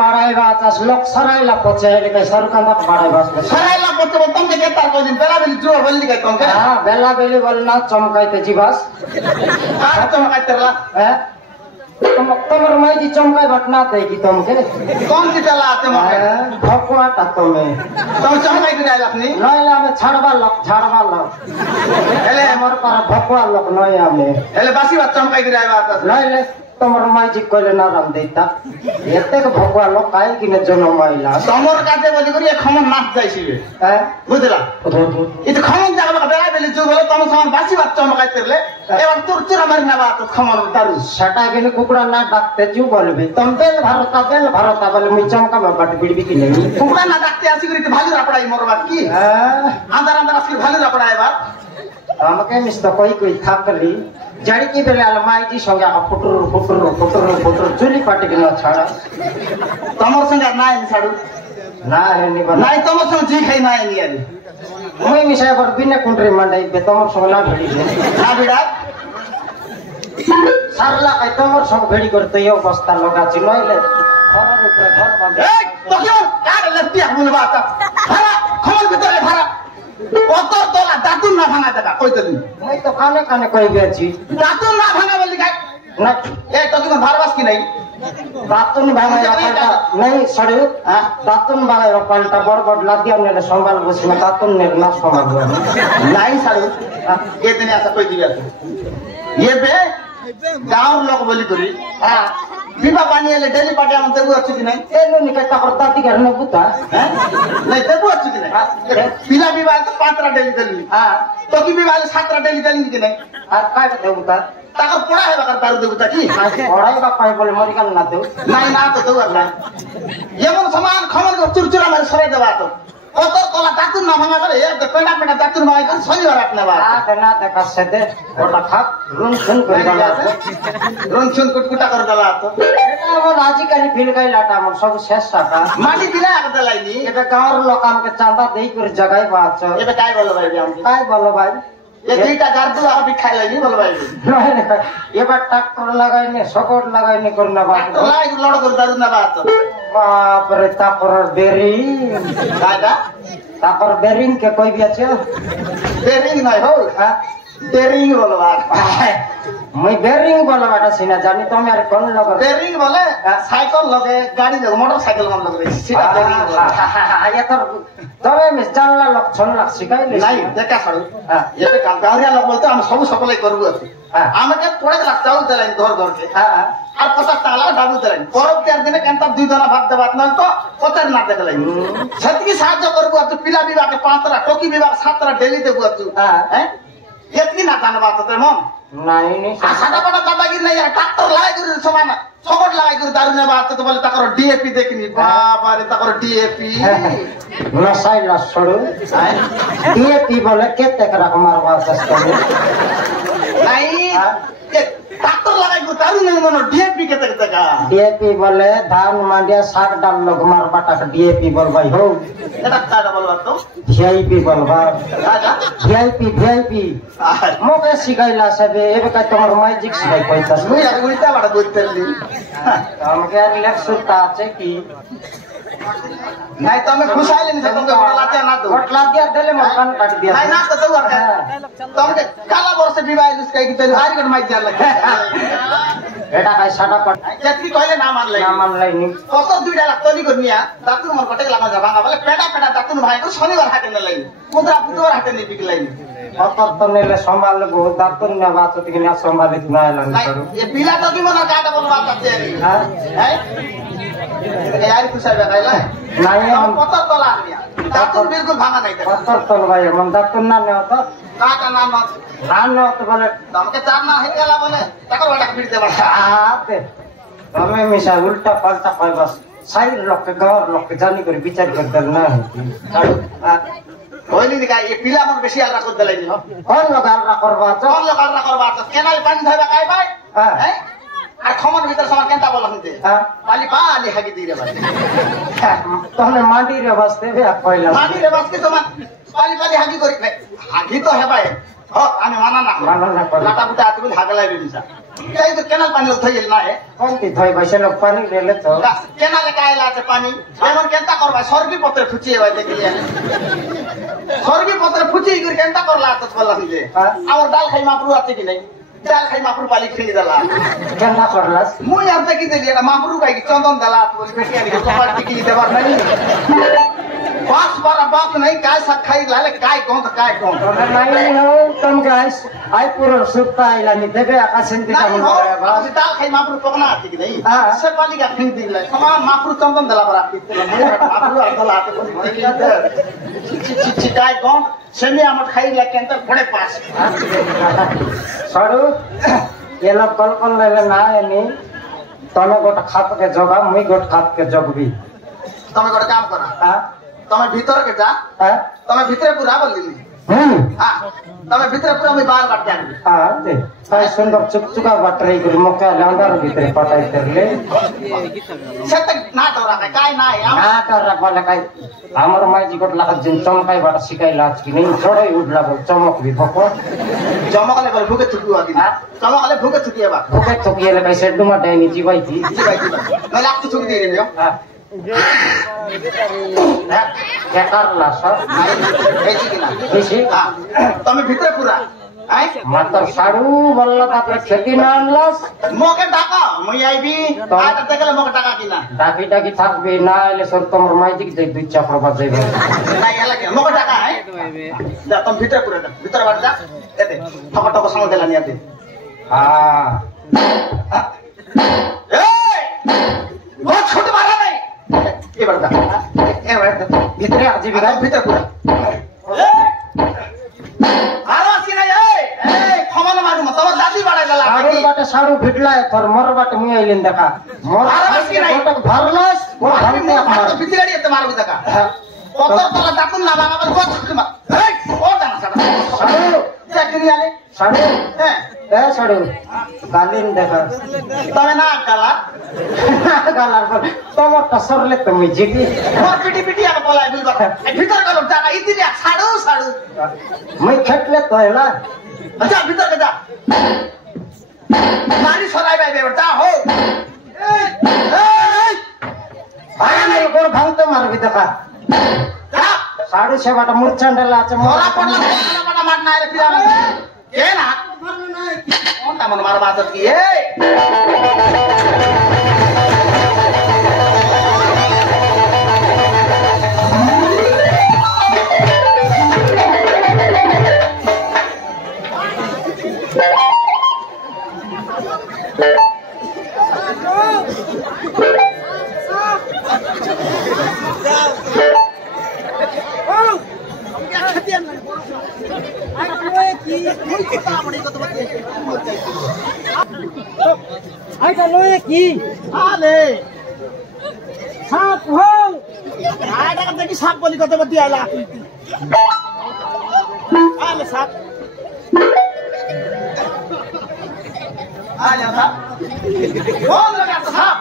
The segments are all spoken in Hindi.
বাড়াইবা চাষ লোক সরাইলা পচে সরকার বাড়াইবা সরাইলা পচে তোমাকে কেতার কদিন বেলা বেলি জুয়া বললি কে তোমাকে বেলা বেলি বল না চমকাইতে জিবাস চমকাইতে হ্যাঁ তোমার মাইজি চমকাই বাট না দেয় কি তোমাকে কোন কি চালা আছে মনে ভকুয়াটা তুমি চমকাই করে আপনি নইলে আমি ছাড়বা লোক হেলে আমার পারা ভকুয়া লোক নয় আমি হেলে বাসি বাত চমকাই করে আইবা নইলে তোমার মাইজি কইলে না রাম দেইতা এতে ভকুয়া লোক কাই কিনে জন্য মাইলা তোমার কাছে বলি করি খমন নাচ যাইছিবে হ্যাঁ বুঝলা এটা খমন জায়গা বেলা বেলি জু বলে তোমার সমান বাসি বাত চমকাইতে এবার তোর চুরা মারি না বাত খমন দারু সেটা কিনে কুকুরা না ডাকতে জু বলবি তুমি বেল ভারতা বলে মুই চমকা বাটি বিড়বি কিনে কুকুরা না ডাকতে আসি করি ভালো রাপড়াই মরবার কি আন্দার আন্দার আজকে ভালো রাপড়াই এবার আমাকে মিস্ত কই থাকলি জানি কি বেলে মাইজি সঙ্গে ফুটুর চুলি পাটি কিনা ছাড়া তোমার সঙ্গে নাই ছাড়ু না হেনি নাই তোমার সঙ্গে জি খাই নাই নি আরে মুই মিশাই বড় বিনা কুন্ট্রি মান্ডাইবে তোমার সঙ্গে না ভিড়ি না ভিড়া সারলা কই তোমার সঙ্গে ভিড়ি করতে এই অবস্থা লাগাছি নইলে ঘরের উপরে ঘর বাঁধে এই তো কি আর লেফটি আমুল বাতা ভাড়া খবর ভিতরে ভাড়া কত তোলা দাতুন না ভাঙা দেখা কইতে দিন মুই তো কানে কই গেছি দাতুন না ভাঙা বলি গায় না এই তো তুমি ভারবাস কি নাই দাতুন ভাঙাই পাল্টা নাই সরে দাতুন ভাঙাই পাল্টা বড় লাদিয়া নেলে সম্ভাল বসি না দাতুন নেলে না সম্ভাল নাই সাড়ু এ দিনে আসা কই দিবি ये बे गाँव लोग बोली करी বিবাহ বানিয়ে এলে ডেলি পার্টি আমার দেবু আছে কি নাই এলো নি কাটা করতা দি করনে বুতা নাই দেবু আছে কি নাই পিলা বিবাহ তো 5টা ডেলি দেলি তো কি বিবাহ 7টা ডেলি দেলি কি নাই আর কাই দেবুতা টাকা পড়া হয় বাকার দারু দেবুতা কি পড়াই বা পাই বলে মরি কাল না দেও নাই না তো দেউ আর নাই এমন সমান খবর চুরচুরা মারি সরাই দেবা তো কত কলা দাতুন না ভাঙা করে এক পেটা পেটা দাতুন ভাঙা করে শনিবার আপনি বা না দেখা সেদে ওটা খাপ রুন করে গলা রুন কুটকুটা করে গলা তো এটা আমার আজিকালি ফিল গাইলাটা আমার সব শেষ টাকা মাটি দিলে আর দেলাইনি এটা গাঁর লোক আমাকে চাঁদা দেই করে জায়গায় বাঁচ এটা কাই বলো ভাই আমি কাই বলো ভাই ये दुईटा गार्दु आबि खाइलाइनी बोल भाइ एबार ट्रैक्टर लगाइने सकट लगाइने गर्न बात लाइ लड कर दारु ना बात बाप रे तापर बेरिंग दादा तापर बेरिंग के कोई भी আছে बेरिंग নাই हो बेरिंग बोल बात মই বেরিং বলা বাটা সিনা জানি তুমি আর কোন লগ বেরিং বলে সাইকেল লগে গাড়ি লগে মোটরসাইকেল মান লগে সেটা বেরিং বলে এত তবে মিস জানলা লক্ষণ লাগ শিখাইলে নাই দেখা ছাড়ো এতে গাঁরিয়া লোক বলতে আমি সব সকলে করব আছে আমাকে পড়ে লাগতাও দেলেন ঘর ঘরকে আর 50 টাকা ডাবু দেলেন পরব চার দিনে কেনটা 2 জনা ভাত দেবাত না তো 50 না দেখলেন সেতকি সাহায্য করব আছে পিলা বিভাগে 5টা টকি বিভাগ 7টা ডেলি দেব আছে হ্যাঁ এতকি না জানবা তো মন নাই নি সাদা পাটা দাদাগিরি নাই আর ট্রাক্টর লাগাই করে সমান সকট লাগাই করে দারু নেবা তো বলে তাকর ডিএপি দেখিনি বাবা রে তাকর ডিএপি নসাই লছড়ু ডিএপি বলে কেতে রকম মারবা চেষ্টা নাই ট্রাক্টর লাগাই করে দারু নেই মনে ডিএপি কেতে টাকা ডিএপি বলে ধান মান্ডিয়া শাক ডাল লোক মারবা টাকা ডিএপি বলবাই হো এটা কাটা বলবা তো ভিআইপি বলবা দাদা ভিআইপি মোকে শিখাইলা সবে এবে কাই তোমার ম্যাজিক শিখাই কইতাছ মুই আর উল্টা বাড়া কইতেলি আমাকে আর লেকচারটা আছে কি নাই তুমি খুশাইলে নি তোমাকে বড়লা দিয়া না তো বটলা দিয়া দেলে মকান কাট দিয়া নাই না তো তোমার তোমাকে কালা বর্ষে বিবাহ দিস কাই কি তেল হারি কর মাই দিয়া লাগে এটা কাই সাটা পাট যেতি কইলে না মানলাইনি কত 2 লাখ তলি করনিয়া দাতুন মন কটে লাগা যাবা বলে পেটা পেটা দাতুন ভাই কো শনিবার হাটে না লাইনি মুদ্রা বুধবার হাটে নি বিকলাইনি কত নেলে সম্ভালবো দাতুন না বাত থেকে না সম্ভালিত না এলাম এ পিলা তো কি মনে কাটা বলবা তাতে হ্যাঁ হ্যাঁ यार कुछ है बताइला नहीं हम पता तो ला दिया दातुन बिल्कुल भागा नहीं था पत्थर तो भाई हम दातुन ना ने तो काटा नाम तो बोले हमके चार ना है गेला बोले तकर वाला फिर दे बड़ा आते हमें मिसा उल्टा पलटा कोई बस साइड लोग के गांव लोग के जानी कर विचार कर देना है होइली निका ये पिला मन बेसी आला कर देलाइनी हो कौन लोग आला करबा तो केनाई पानी धइबा काई भाई हैं আর খমন ভিতর সমান কেনটা বলা হইতে পালি পালি হাগি দিরে ভাই তোহলে মাটি রে বাসতে বে কইলা মাটি রে বাসকে সমান পালি পালি হাগি করি হাগি তো হেবাই হ আমি মানা না করে লাটা বুটা আতি বলি হাগলাই দিছা कहीं तो केनाल पानी लोग थई ना है कौन की थई वैसे लोग पानी ले ले तो केनाल काय लाते पानी एमन केनता करबा सरगी पत्र फुचिए भाई देखलिए सरगी पत्र फुची कर केनता करला तो बोला जे और दाल खाई मापरू आते कि नहीं दाल खाई मापरू पाली खिली दला केना करलास मुई अब तक दे दिया मापरू काई चंदन दला तो बोली बेटी आनी कपाल टिकी देवर नहीं बास बारा बात नहीं काय सब खाई लाले काय गोंद नहीं हो तुम गाइस आई पूरा सुत्ता आइला नि देबे आकाशन दिका नहीं हो दाल खाई मापरू पकना आती कि नहीं से पाली का खिली दिला समान मापरू चंदन दला बरा मापरू दला तो बोली ची काय गोंद सेमी आमट खाई ला के अंदर बड़े पास सरू ये लोग कल ले ना एनी तने गोट खात के जगह मुई गोट खात के जगबी तमे गोट काम करा हां तमे भीतर के जा हां तमे भीतर पूरा बोलली हां तमे भीतर पूरा मैं बाहर काट जानी हां दे काय सुंदर चुकचुका बाट रही गुरु मक्का लांदार भीतर पटाई करले सतक ना तोरा काय ना है ना कर बोले काय हमर माई जी गोट लागत जिन चमकाई बाट सिकाइला कि नहीं छोड़ै उडला चमक भी थको चमकले पर भूके चुकियो आदि चमकले भूके चुकिए बा भूके चुकिएले कैसे डुमा डाइनी जीवाई थी मैं लाख चुक दे रे हां क्या कर ला सर ऐसी कि ना ऐसी हां तमे भीतर पूरा आई मतलब साडू बल्ला का खेती ना अनलास मोके टाका मैं आई भी आज तकले मोके टाका किना डाकी डाकी থাকবে না এলে সর তোমার মাইজি যে দুই চাপড় বাজাইবে নাই এলা के मोके टाका है जा तुम भीतर पूरा भीतर बात जा एते ठक ठक संग देला नि आते हां ए बहुत छोट मारा नहीं ए बड़का भीतर आ जी भीतर पूरा साडू बाटे साडू भिडलाय तर मर बाटे मुई आइलेन देखा मर गोटक भरलास वो भरते मार पिछड़ी येते मार भी देखा पत्थर तला दाकुन ना बाबा बहुत खमा हे ओ दाना साडू चाकरी आले साडू हे ए साडू गालिन देखा तमे ना काला गालार पर तमर कसरले तुम जिकी और पिटी पिटी आ बोला बिलबा भीतर गलो जाना इतनी साडू साडू मैं खेटले तो हैला अच्छा भीतर के जा मारी सराय बाई बेटा हो आया नहीं गोर भांगते मार भी देखा साडू से बाटा मुरचंडला आचे मोरा पडला मारना रे पिला के ना कौन ता मन मार बात की साप बोली कत बत्ती आला आले साप आले साप कौन लगा साप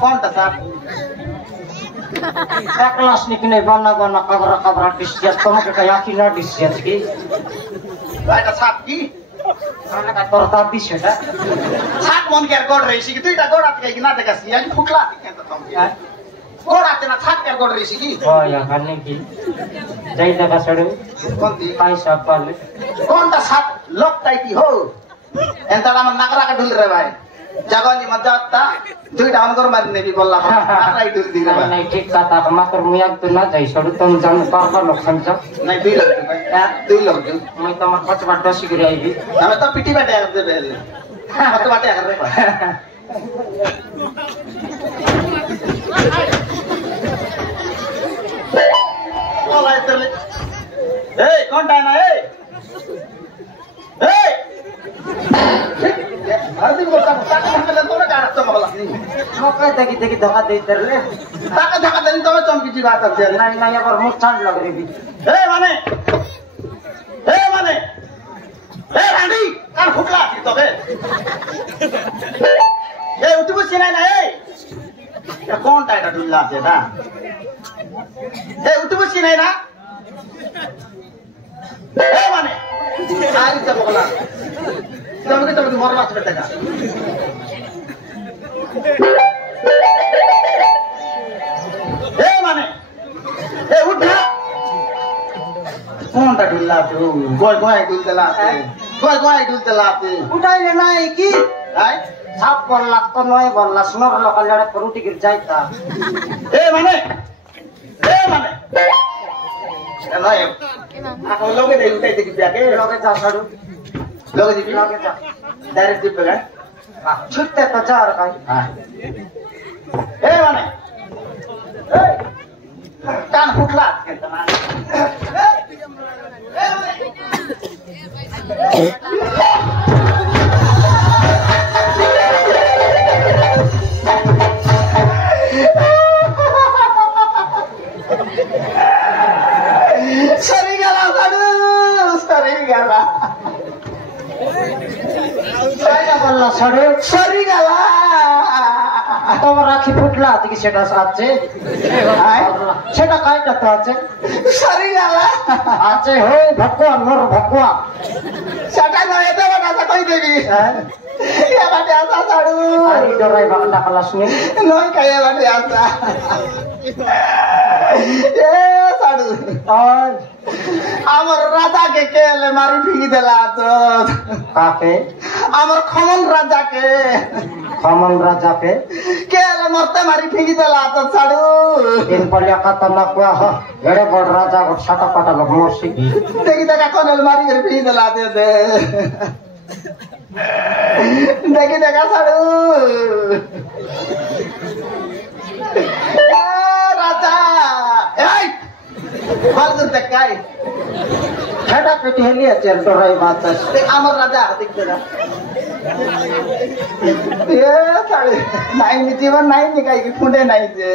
कौन था साप क्लास निकने बना बना कबरा कबरा डिस्चेस तुमके कया की ना डिस्चेस की এটা সাপ কি মানে কা তোর দাদি সেটা সাপ মন কে গড় রইছি কি তুই এটা গড় আটকে কি না দেখাছি আমি ফুকলা কেন তো তুমি গড় আতে না সাপ কে গড় রইছি কি ও ইয়া কানে কি যাই দেখা ছড়ে কোনটি কাই সাপ পালে কোনটা সাপ লোকটাই কি হো এন্তাড়া আমার নাকরা কা ঢুল রে ভাই জাগানি মজাতা দুইটা আমগর মারনে বি বললাম নাকরাই ঢুল দি রে ভাই নাই ঠিক কথা মাকর মুয়াক তো না যাই ছড়ে তুমি জান পারবা লক্ষণ যা নাই দুই লোক দুই লোক মই তোমার পাঁচ বার দশি করে আইবি আমি তো পিটি বাটে আর দেবে কত বাটে আর রে ভাই ওলা ইতলে এই কোনটা না এই এই আরে বলতা টাকা মনে তোরে কার তো বলা মকা দেখি দেখি ধোকা দেই তরলে টাকা টাকা দেন তো চমকি জি বাত আছে নাই নাই আবার মুখ ছাড় লাগ রে বি এই মানে এই রানী কার ফুকলা কি তবে এই উঠবো চিনাই না এই কোনটা এটা ঢুললা আছে না উঠে বসি নাই না মানে আর ইচ্ছা বলা তুমি মরবা আছে টাকা মানে উঠা কোনটা ঢুললাতে গোয় গোয় ঢুলতে লাতে উঠাইলে নাই কি সাপ বললা তো নয় বললা সোনার লোকালে রুটি গির যাইতা মানে লগে দেই উঠাই দেখি ব্যাগে লগে যা ছাড়ু লগে দিবি লগে যা ডাইরেক্ট দিবি গা ছুটতে তো যা আর ভাই মানে কান ফুটলা কেন না সরি গেলা সরি গেলা বললা ছাড়ু সরি গেলা তোমার রাখি ফুটলা দেখি সেটা আছে সেটা কাইটা তো আছে সরি গেলা আছে হই ভকুয়া মোর ভকুয়া সেটা নয় এতে বাটা কই দেবি এ বাটে আসা ছাড়ু আই ডরাই বাংলা কলা শুনি নয় কাই বাটে আসা এ ছাড়ু আমার রাজাকে কেলে মারি ফিকি দিলা তো কাকে আমার খমন রাজাকে কেলে মরতে মারি ফিকি দিলা তো ছাড়ু দিন পলিয়া কাতা না কুয়া হ এড়ে বড় রাজা গোট সাটা পাটা লোক মরছি দেখি দেখা কনেল মারি করে ফিকি দিলা দে দেখি দেখা ছাড়ু রাজা এই ভালো দেখাই সেটা পেটি হেলিয়ে চেল ডরাই বাত আমার রাজা দেখতে না নাই জীবন নাই নি কাই ফুটে নাই যে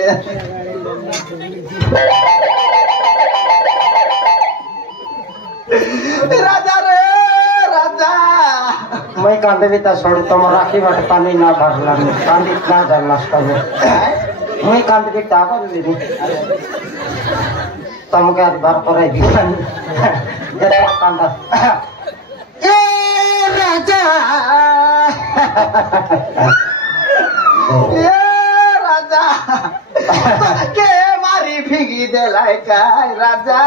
রাজা রে রাজা मैं कांदे भी ता छोड़ तुम राखी बाट पानी ना भरला कांदी ना जलना तब मैं कांदे भी ता कर दी तुम के बार पर भी जरा कांदा ए राजा ए राजा के मारी फिगी देलाई काय राजा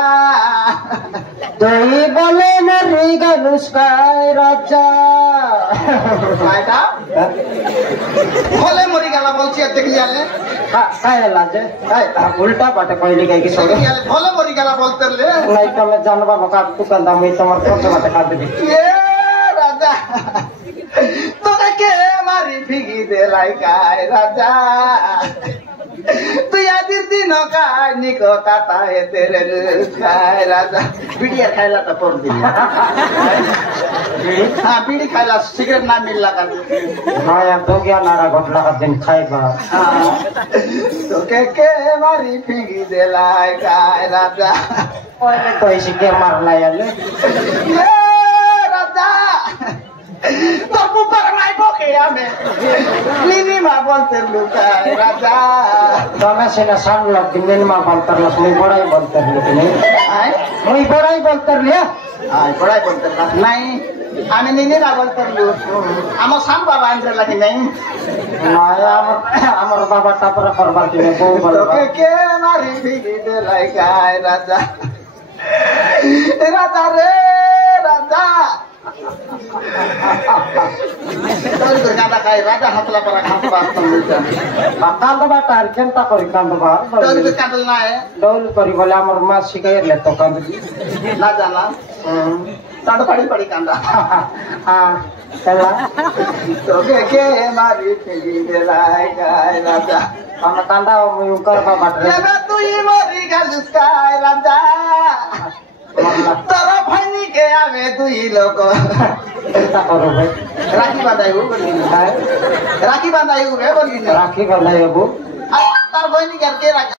তুই বলে মরি গেলুস্কাই রাজা এটা বলে মরি গেল বলছি আর দেখি আলে काय लाजे उल्टा बाटे कहली कहीं की छोड़ो বলে মরি গেল বলতে লে नहीं तो मैं जानबा बका तू कंदा मैं तुम्हार कोच बाटे काट दे ए राजा তোকে কে মারি ফিগি দেলাই काय राजा তুই আদির দিন কাই নিকো কাটায় তেরে খায় রাজা বিড়িয়া খাইলা তো পর দিন হ্যাঁ বিড়ি খাইলা সিগারেট না মিললা কার नया दो गया नारा घोटला का दिन खाएगा তোকে কে মারি ফিগি দেলাই काय राजा पहले तो इसी के मार लाया ले এ রাজা তোর মুখের নাই বকে আমি লিনি মা বলতে লুকায় রাজা तो मैं से ना सान लग दिन में बोलतर लस मैं बड़ाई बोलतर लेकिन আয় मैं बड़ाई बोलतर लिया আয় বড়াই বলতে নাই আমি নিনি না বলতে আমার সাম বাবা আনতে লাগি নাই नया আমার বাবা টাপরা করবার কি বউ বলবা তোকে কে মারি ফিরি দেলাই काय রাজা রাজা রে রাজা তোর গাদা খাই রাজা হাতলা পরা খাপা তুমি কান্দ বাটা আর চিন্তা করি কান্দ বার তোর কাটল না ডৌল করি বলে আমার মা শিখাইলে তো কান্দ না জানা তাড় পাড়ি পাড়ি কান্দা चला তোকে কে মারি ফিরি দেলাই काय রাজা हम कांदा मैं करबा बाटे এবে তুই মরি গেলিস काय রাজা তোর ফাইনি কে আমি দুই লোক चिंता करो भाई রাখি বাঁধাইব বলি রাখি বাঁধাইব রে বলি राखी बनाए अबू তার বইনি কে রাখি